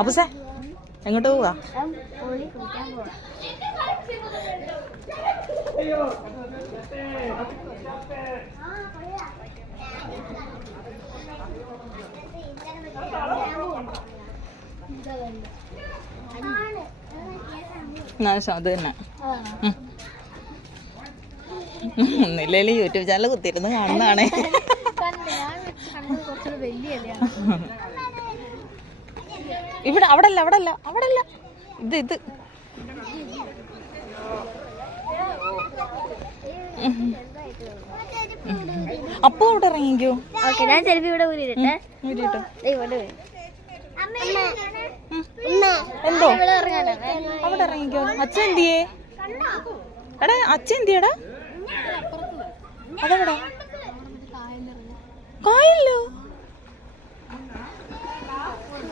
അപ്പുസേ എങ്ങോട്ട് പോവാ? അത് തന്നെ. ഒന്നില്ലേലും യൂട്യൂബ് ചാനൽ കുത്തിരുന്ന് കാണുന്നതാണേ. ഇവിടെ അവിടല്ല അവിടല്ല അവിടല്ല ഇത് അപ്പൊ അവിടെ ഇറങ്ങിക്കോ. എന്തോ അവിടെ ഇറങ്ങിക്കോ. അച്ഛൻ എന്തിയേ? എടാ അച്ഛൻ എന്തിയടാ? അതെവിടാ? കായലിലോ?